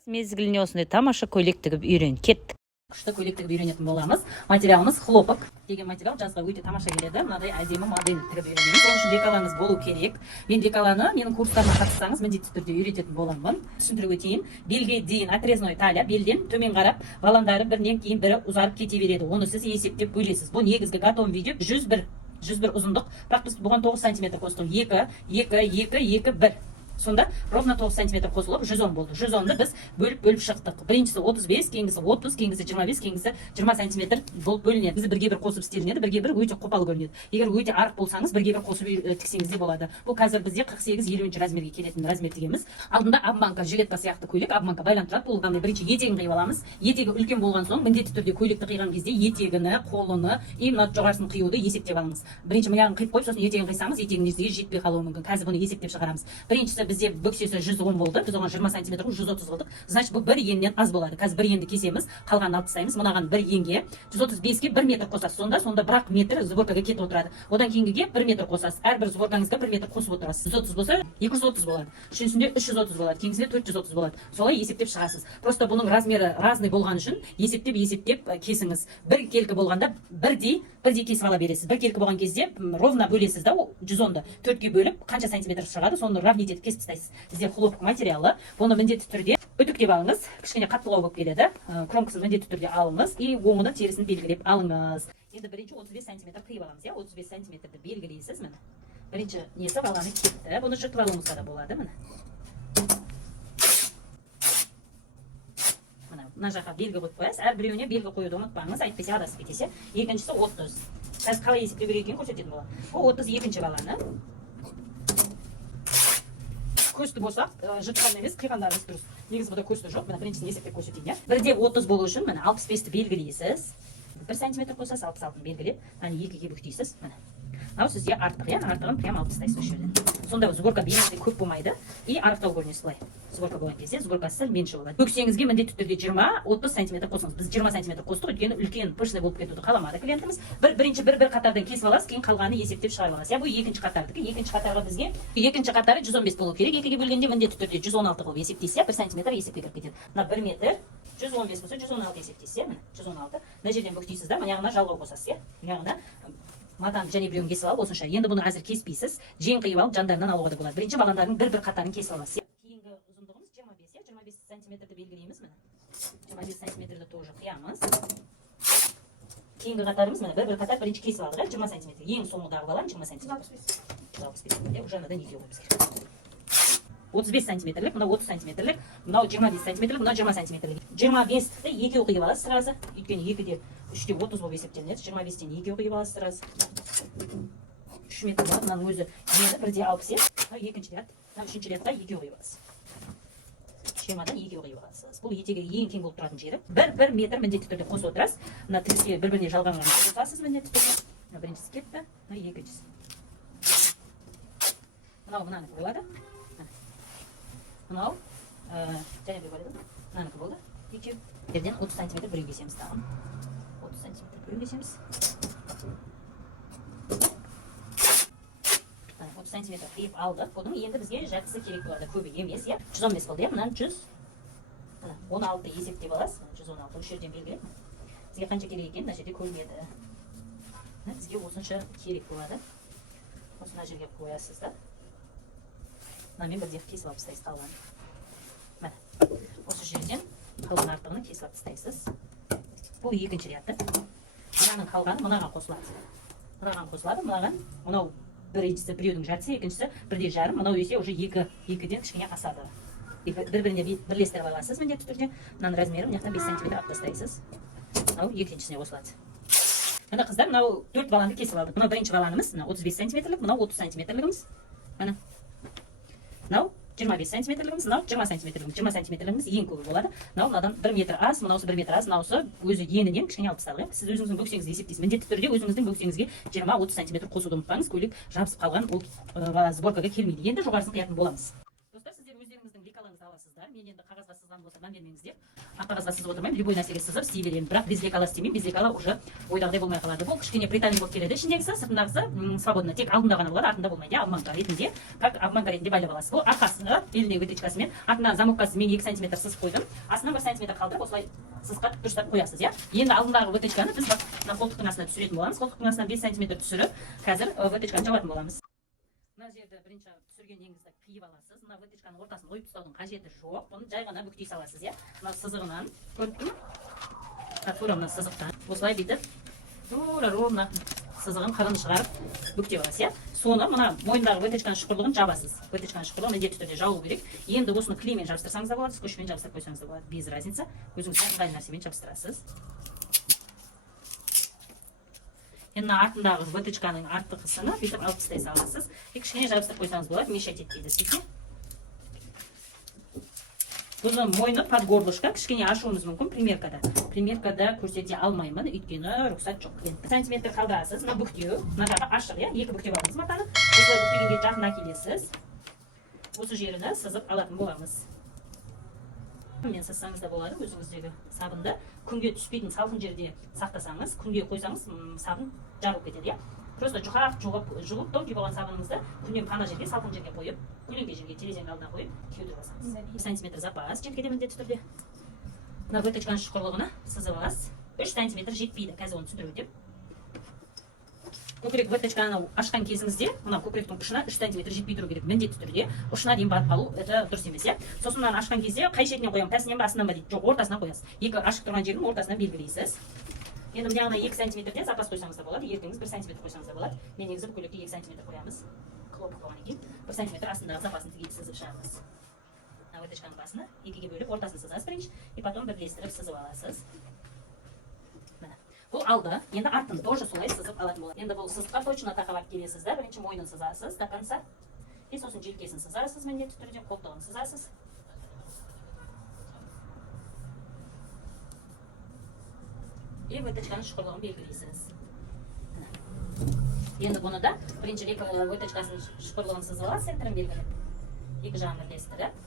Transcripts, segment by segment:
жаз мезгіліне осындай тамаша көйлек тігіп үйреніп кеттік. Күшті көйлек тігіп үйренетін боламыз. Материалымыз хлопок деген материал, жазға өте тамаша келеді. Мынадай әдемі модель тігіп үйренеміз. Оның үшін деколаныңыз болу керек. Мен деколаны менің курстарыма қатыссаңыз міндетті түрде үйрететін боламын. Түсіндіріп өтейін. Белге дейін отрезной талия, белден төмен қарап, баландары бірінен кейін бірі ұзарып кете береді. Оны сіз есептеп бөлесіз. Бұл негізгі готовый видео 101 ұзындық. Бірақ біз бұған 9 см қостық. 2, 2, 2, 2, 1. Сонда ровно 9 см қосылып 110 болды. 110-ды біз бөліп шықтық. Біріншісі 35, кейінгісі 30, кейінгісі 25, кейінгісі 20 см болып бөлінеді. Біз бірге бір қосып істелінеді, бірге бір өте қопал көрінеді. Егер өте арық болсаңыз, бірге бір қосып тіксеңіз де болады. Бұл қазір бізде 48-50 размерге келетін размер тігеміз. Алдында обманка, жилетка сияқты көйлек, обманка байланып тұрады. Бұл қандай? Бірінші етегін қиып аламыз. Етегі үлкен болған соң, міндетті түрде көйлекті қиған кезде етегіні, қолыны, мына жоғарысын қиюды есептеп алыңыз. Бірінші мыяғын қиып қойып, сосын етегін қисаңыз, етегіңіз жетпей қалуы мүмкін. Қазір бұны есептеп шығарамыз. Біріншісі бізде бөксесі 110 болды. Біз оған 20 см 130 қылдық. Значит, бұл бір еннен аз болады. Қазір бір енді кесеміз, қалғанын алып тастаймыз. Мынаған бір енге 135-ке 1 метр қосасыз. Сонда бірақ метр сборкаға кетіп отырады. Одан кейінгіге 1 метр қосасыз. Әрбір сборкаңызға 1 метр қосып отырасыз. 130 болса 230 болады. Үшіншісінде 330 болады. Кейінгісінде 430 болады. Солай есептеп шығасыз. Просто бұның размері разный болған үшін есептеп кесіңіз. Бір келкі болғанда бірдей кесіп ала бересіз. Бір келкі болған кезде ровно бөлесіз да 110-ды 4-ке бөліп, қанша сантиметр шығады, соны равнить етіп кесіп тастайсыз. Бізде хлопок материалы. Бұны міндетті түрде үтіктеп алыңыз. Кішкене қаттылау болып келеді. Кромкасын міндетті түрде алыңыз и оңының терісін белгілеп алыңыз. Енді бірінші 35 см қиып аламыз. 35 см-ді белгілейсіз. Міне. Бірінші несі баланы кетті. Бұны жыртып алуыңызға да болады. Міне. Мына жаққа белгі қойып қоясыз. Әрбіреуіне белгі қоюды ұмытпаңыз, әйтпесе адасып кетесе. Екіншісі 30. Қазір қалай есептеу керек екенін көрсететін болады. Ол 32-ші баланы. Көсті болсақ, жыртқан емес, қиғандарыңыз дұрыс. Негізі бұда көсті жоқ. Мына біріншісін есептеп көрсетейін. Бірде 30 болу үшін міне 65-ті белгілейсіз. 1 см қосасыз, 66-ны белгілеп, міне 2-ге бүктейсіз. Міне. Мынау сізге артық, артығын прям алып тастайсыз осы жерден. Сонда сборка бейнесі көп болмайды и арықтау көрінесіз былай. Сборка болған кезде сборкасы менші болады. Бөксеңізге міндетті түрде 20-30 см қосыңыз. Біз 20 см қостық, өйткені үлкен пышный болып кетуді қаламады клиентіміз. Бірінші бір қатардан кесіп аласыз, кейін қалғаны есептеп шығарып аласыз. Бұл екінші қатардікі. Екінші қатарға бізге екінші қатары 115 болу керек. Екіге бөлгенде міндетті түрде 116 қылып есептесе, 1 см есепке кіріп кетеді. Мына 1 метр 115 болса 116 есептесе, 116. Мына жерден бүктейсіз да, мынаяғына жалғау қосасыз, мынаяғына матаны және біреуін кесіп алып, осынша. Енді бұны әзір кеспейсіз, жең қиып алып жандарынан алуға да болады. Бірінші баландардың бір қатарын кесіп аласыз. Кейінгі ұзындығымыз 25 см-ді белгілейміз. 25 см-ді тоже қиямыз. Кейінгі қатарымыз бір қатар бірінші кесіп алдық, 20 см. Ең соңындағы балан 20 см. 65 см. Уже надан екеу қойып керек. 35 см-лік, мынау 30 см-лік, мынау 25 см-лік, мынау 20 см-лік. 25-ті екеу қиып аласыз сразу. Өйткені 2-де 3-те 30 болып есептелінеді. 25-тен екеу қиып аласыз сразу. 3 метр болады. Мынаның өзі ені 1-де 60, екінші ряд, үшінші рядқа екеу қиып аласыз. 20-дан екеу қиып аласыз. Бұл етегі ең кең болып тұратын жері. 1 метр міндетті түрде қосып отырасыз. Мына тігіске бір-біріне жалғанған қосасыз міндетті түрде. Біріншісі кетті, екіншісі. Мынау мынанікі болады. Мынау және бір көреді. Мынанікі болды. Екеу. Жерден 30 см біреу кесеміз тағын. 30 см біреу кесеміз. 30 см қиып алдық. Бұның енді бізге жартысы керек болады. Көбі емес, 115 болды. Мынан 116 есептеп аласыз. 116 осы жерден белгілеп. Бізге қанша керек екен, мына жерде көрінеді. Бізге осынша керек болады. Осына жерге қоясыз да. Мынамен бірде кесіп алып тастайсыз қалғанын. Міне, осы жерден қалған артығını кесіп алып тастайсыз. Бұл екінші рядты. Мынаның қалғаны мынаған қосылады. Мынаған, мынау біріншісі біреудің жартысы, екіншісі 1,5, мынау есе уже 2-ден кішкене асады. Бір-біріне бірлестіріп аласыз міндетті түрде. Мынаның размері мынаяқтан 5 см алып тастайсыз. Мынау екіншісіне қосылады. Мына қыздар, мынау 4 баланды кесіп алдық. Мынау бірінші баланымыз, 35 см-лік, мынау 30 см-лігіміз. Мына. Мынау 25 см-лігіміз, мынау 20 см-лігіміз. 20 см-лігіміз ең көбі болады. Мынадан 1 метр аз, мынаусы 1 метр аз, мынаусы өзі енінен кішкене алып тастадық. Сіз өзіңіздің бөксеңізді есептейсіз. Міндетті түрде өзіңіздің бөксеңізге 20-30 см қосуды ұмытпаңыз. Көйлек жабысып қалған ол сборкаға келмейді. Енді жоғарысын қиятын боламыз. Достар, сіздер өздеріңіздің деколаңызды аласыздар. достар, мен енді қағазға сызған болса мән бермеңіздер. Ақ қағазға сызып отырмаймын, любой нәрсеге сызып істей беремін. Бірақ без лекала істемеймін, без лекала уже ойдағыдай болмай қалады. Бұл кішкене притальный болып келеді. Ішіндегісі, сыртындағысы свободно, тек алдында ғана болады, артында болмайды. Обманка ретінде, как обманка ретінде байлап аласыз. Бұл арқасында беліне вытычкасымен, артына замоккасы мен 2 см сызып қойдым. Астынан 1 см қалдырып, осылай сызға дұрыстап қоясыз, иә. Енді алдындағы вытычканы біз қолтықтың астына түсіретін боламыз. Қолтықтың астына 5 см түсіріп, қазір вытычканы жабатын боламыз. Мына жерді бірінші түсіргеніңізді қиып аласыз. Мына вытычканың ортасын ойып ұстаудың қажеті жоқ. Бұны жай ғана бүктей саласыз, иә. Мына сызығынан көрдіңіз? Тура мына сызықтан осылай бүйтіп, тура ровно сызығын қырын шығарып бүктей аласыз, иә. Соны мына мойындағы вытычканың шұқырлығын жабасыз. Вытычканың шұқырлығы міндетті түрде жабылу керек. Енді осыны клеймен жабыстырсаңыз да болады, скотчпен жабыстырып қойсаңыз да болады. Без разница. Өзіңізге ыңғайлы нәрсемен жабыстырасыз. Енді артындағы вытычканың артқы қысымы бүйтіп алып тастай саласыз. Кішкене жабыстырып қойсаңыз болады, мешать етпейді сізге. Бұны мойны под горлышко кішкене ашуымыз мүмкін примеркада. Примеркада көрсете алмаймын, өйткені рұқсат жоқ. Сантиметр қалдырасыз, мына бүктеу, мына жағы ашық, иә, екі бүктеп алдыңыз матаны. Осылай бүктегенге жақын әкелесіз. Осы жеріне сызып алатын боламыз. Мен сызсаңыз да болады, өзіңіздегі сабынды күнге түспейтін салқын жерде сақтасаңыз, күнге қойсаңыз сабын жарылып кетеді, иә. Просто жұқақ жуып тонкий болған сабыныңызды күннен қана жерге, салқын жерге қойып, көлеңке жерге терезенің алдына қойып кеудіріп алсаңыз. 1 см запас желкеде міндетті түрде. Мына вытычканың шұқырлығына сызып аласыз. 3 см жетпейді, қазір оны түсіндіріп өтем. Көкірек вытычканы ашқан кезіңізде, мына көкіректің ұшына 3 см жетпей тұру керек, міндетті түрде. Ұшына дейін барып қалу, это дұрыс емес, иә. Сосын мынаны ашқан кезде қай шетінен қоямын, тәсінен ба, астынан ба дейді. Жоқ, ортасына қоясыз. Екі ашық тұрған жердің ортасына белгілейсіз. Енді мына 2 см-ден запас қойсаңыз да болады, ертеңіз 1 см қойсаңыз да болады. Мен негізі көйлекке 2 см қоямыз. Клоп қойғаннан кейін 1 см астындағы запасын тігейді сызып шығарыңыз. Мына вытычканың басына екіге бөліп, ортасын сызасыз бірінші, и потом бірлестіріп сызып аласыз. Бұл алды, енді артын тоже солай сызып алатын болады. Енді бұл сызыққа точно тақап келесіз да, бірінші мойнын сызасыз до конца. И сосын желкесін сызасыз, міндетті түрде қолтығын сызасыз. И вытычканың шұқырлығын белгілейсіз. Енді бұны да бірінші вытычкасын шұқырлығын сызып аласыз, центрін белгілеп. Екі жағын бірлестіріп.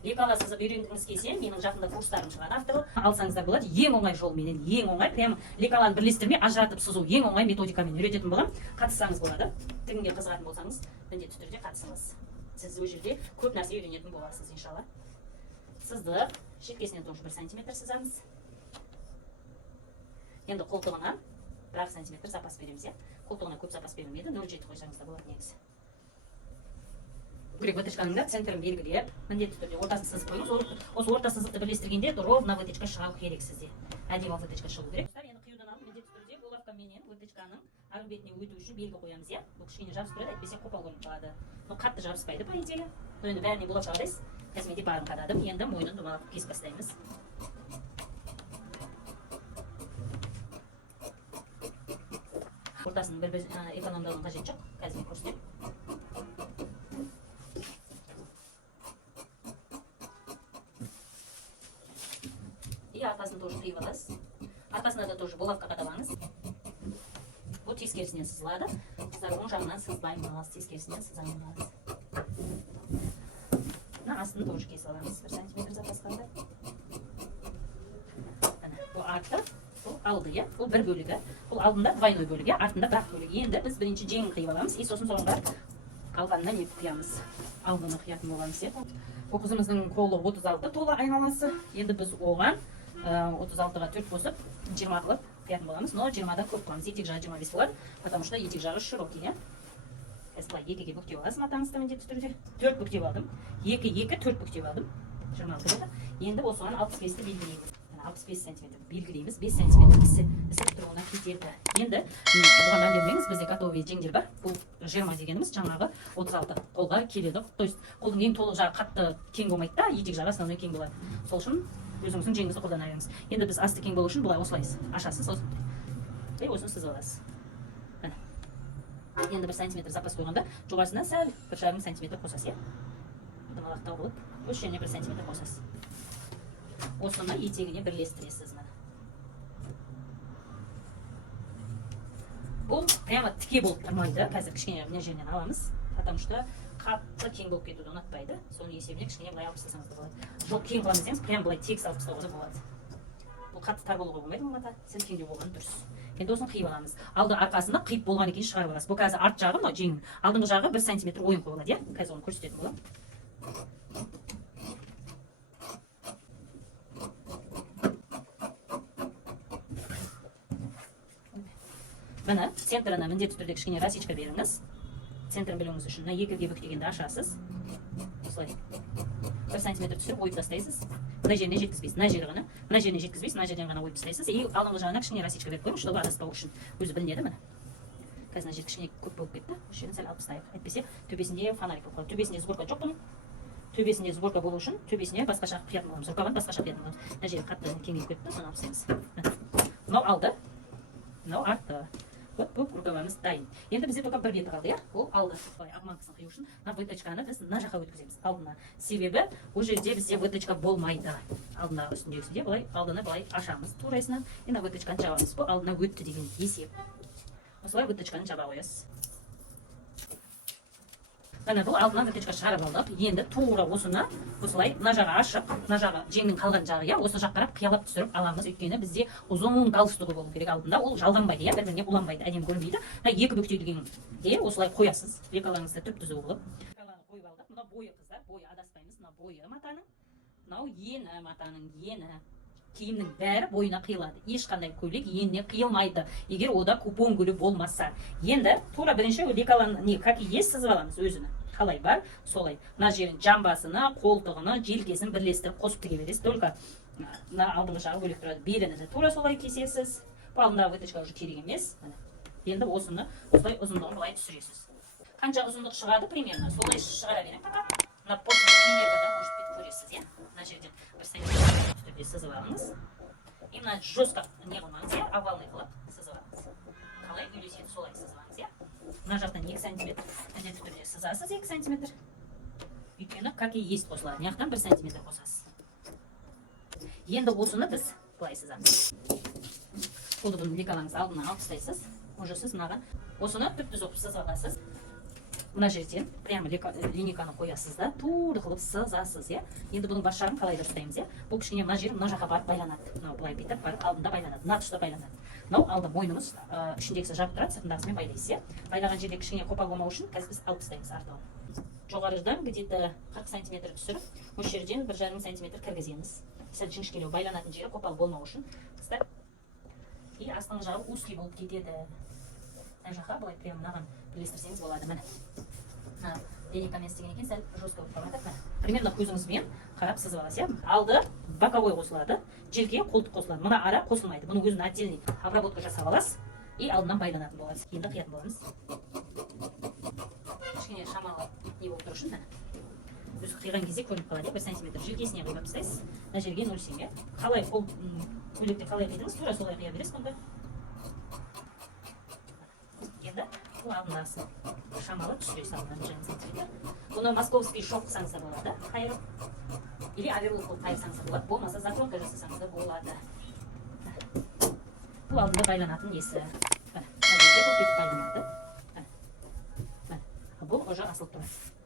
Лекала сызып үйренгіңіз келсе, менің жақында курстарым шығады авторлық. Алсаңыздар болады, ең оңай жолменен, ең оңай, прямо лекаланы бірлестірмей ажыратып сызу ең оңай методикамен үйрететін болам. Қатыссаңыз болады. Тігінге қызығатын болсаңыз, міндетті түрде қатысыңыз. Сіз өз жерде көп нәрсе үйренетін боласыз, иншалла. Сыздық, шекесінен тоже 1 см сызамыз. Енді қолтығынан 1 см запас береміз, иә. Қолтығына көп запас берілмейді, 0,7 қойсаңыз да болады негізі. Көкірек вытычканың да центрін белгілеп, міндетті түрде ортасын сызып қойыңыз. Осы орта сызықты бірлестіргенде ровно вытычка шығу керек сізде. Әдемі вытычка шығу керек. Енді қиюдан алып міндетті түрде булавкаменен вытычканың ары бетіне өту үшін белгі қоямыз, иә. Бұл кішкене жабысып тұрады, әйтпесе қопал көрініп қалады. Но қатты жабыспайды, по идее. Енді бәріне булавка қарайсыз. Қазір мен барын қададым, енді мойнын домалап кесіп бастаймыз. Ортасын бір экономдаудың қажет жоқ. Қазір мен көрсетемін. И арқасын тоже қиып аласыз. Арқасына да тоже булавка қадалаңыз. Бұл тескерісінен сызылады. Қыздар оң жағынан сызбаймыз, тескерісінен сызамыз. Мына астын тоже кесіп аламыз. 1 см запас қалды. Бұл арты, бұл алды, иә. Бұл бір бөлігі. Бұл алдында двойной бөлігі, артында бір бөлігі. Енді біз бірінші жеңін қиып аламыз. И сосын соңға қалғанына не қиямыз. Алдыны қиятын боламыз, иә. Бұл қызымыздың қолы 36 толы айналасы. Енді біз оған 36-ға 4 қосып 20 қылып қиятын боламыз. Но 20-да көп қыламыз. Етек жағы 25 болады, потому что етек жағы широкий, иә. Осылай екіге бүктеп аласыз матаңызды міндетті түрде. 4 бүктеп алдым. 2-4 бүктеп алдым. 26 болды. Енді осыған 65-ті белгілейміз. 65 см белгілейміз. 5 см ісіп тұруына кетеді. Енді бұған мән бермеңіз, бізде готовый жеңдер бар. Бұл жерма дегеніміз жаңағы 36 қолға келеді. То есть қолдың ең толық жағы қатты кең болмайды да, етек жағы основной кең болады. Сол үшін өзіңіздің жеңіңізді қолдана беріңіз. Енді біз асты кең болу үшін бұлай осылай ашасыз, осындай. Осыны сызып аласыз. Енді 1 см запас қойғанда жоғарысына сәл 1,5 см қосасыз, иә. Домалақтау болып, өз жеріне 1 см қосасыз. Осыны етегіне бірлестіресіз. Бұл прямо тіке болып тұрмайды. Қазір кішкене мына жерінен аламыз, потому что қатты кең болып кетуді ұнатпайды. Соның есебінен кішкене былай алып тастасаңыз да болады. Жоқ, кең қыламын десеңіз, прям былай тегіс алып тастауға да болады. Бұл қатты тар болуға болмайды мына сәл кеңдеу болғаны дұрыс. Енді осыны қиып аламыз. Алды арқасында қиып болғаннан кейін шығарып аласыз. Бұл қазір арт жағы мынау жеңіл. Алдыңғы жағы 1 см ойын қойылады, иә? Қазір оны көрсететін боламын. Мына центрына міндетті түрде кішкене расичка беріңіз. Центрін білуіңіз үшін мына екіге бүктегенді ашасыз. Осылай 1 см түсіріп ойып тастайсыз. Мына жеріне жеткізбейсіз, мына жері ғана. Мына жеріне жеткізбейсіз, мына жерден ғана ойып тастайсыз. И алдыңғы жағына кішкене расичка беріп қойыңыз, чтобы адаспау үшін. Өзі білінеді міне. Қазір мына жер кішкене көп болып кетті. Осы жерін сәл алып тастайық. Әйтпесе төбесінде фонарик болып қалады. Төбесінде сборка жоқ бұның. Төбесінде сборка болу үшін төбесіне басқаша қиятын боламыз. Рукавын басқаша қиятын боламыз. Мына жері қатты кеңейіп кетті, соны алып тастаймыз. Мынау алды, мынау артты. Бұл рукавымыз дайын. Енді бізде только бір беті қалды, иә? Ол алды. Былай обманкасын қию үшін мына выточканы біз мына жаққа өткіземіз, алдына. Себебі ол жерде бізде выточка болмайды. Алдына үстіндегісінде былай алдына былай ашамыз турасынан. Енді выточканы жабамыз. Бұл алдына өтті деген есеп. Осылай выточканы жаба қоясыз. Мына бұл алдынан выточка шығарып алдық. Енді тура осыны осылай мына жағы ашып, мына жағы жеңнің қалған жағы, иә, осы жаққа қарап қиялап түсіріп аламыз. Өйткені бізде ұзын галстугы болу керек алдында. Ол жалғанбайды, иә, бір-біріне уланбайды, әдемі көрінбейді. Мына екі бүктелген осылай қоясыз. Лекаларыңызды түп-түзу қылып. Лекаланы қойып алдық. Мына бойы қыздар, бойы адаспаймыз. Мына бойы матаның. Мынау ені матаның, ені. Киімнің бәрі бойына қиылады. Ешқандай көйлек еніне қиылмайды, егер ода купон гүлі болмаса. Енді тура бірінші лекаланы не как есть сызып аламыз өзіні. Қалай бар, солай. Мына жерін жамбасына, қолтығына, желкесін бірлестіріп қосып тіге бересіз. Только мына алдыңғы жағы бөлек тұрады. Беліні де тура солай кесесіз. Бұл алдында выточка уже керек емес. Енді осыны осылай ұзындығын былай түсіресіз. Қанша ұзындық шығады примерно, солай шығара берем. Мына постный примерді может быть көресіз, иә? Мына жерден 1 см түрде сызып алыңыз. И мына жестко не қылмаңыз, иә? Овалный қылып сызып алыңыз. Қалай үйлеседі, солай сызып алыңыз, иә? Мына жақтан 2 см міндетті түрде сызасыз, 2 см. Өйткені как и есть қосылады. Мына жақтан 1 см қосасыз. Енді осыны біз былай сызамыз. Қолды бұны лекалаңыз алдына алып тастайсыз. Уже сіз мынаған осыны түп-түзу сызып аласыз. Мына жерден прямо линейканы қоясыз да, тура қылып сызасыз, иә? Енді бұның бас жағын қалай дұрыстаймыз, иә? Бұл кішкене мына жері мына жаққа барып байланады. Мынау былай бүйтіп барып алдында байланады, мына тұста байланады. Мынау алды мойнымыз ішіндегісі жабық тұрады, сыртындағысымен байлайсыз, иә? Байлаған жерде кішкене қопал болмау үшін қазір біз алып тастаймыз артығын. Жоғарыдан где-то 40 см түсіріп, осы жерден 1,5 см кіргіземіз. Сәл жіңішкелеу байланатын жері қопал болмау үшін. И астыңғы жағы узкий болып кетеді. Мына жаққа былай прям мынаған бірлестірсеңіз болады, міне. Линейкамен істеген екен, сәл жестко болып қалады, міне. Примерно көзіңізбен қарап сызып аласыз, иә? Алды боковой қосылады, желке қолтық қосылады. Мына ара қосылмайды. Бұның өзін отдельный обработка жасап аласыз и алдынан байланатын болады. Енді қиятын боламыз. Кішкене шамалы не болып тұр үшін, міне. Өзі қиған кезде көрініп қалады, 1 см желкесіне қиып тастайсыз. Мына жерге 0 см. Қалай көйлекте қалай қидыңыз, тура солай қия бересіз бұнда. Енді бұл алдындағысын шамалы түсіресіз алдынан 1,5 см. Бұны московский шов қысаңыз да болады, қайырып. Или оверлок қылып қайырсаңыз да болады, болмаса закронка жасасаңыз да болады. Бұл алдында байланатын несі. Бұл уже асылып тұрады.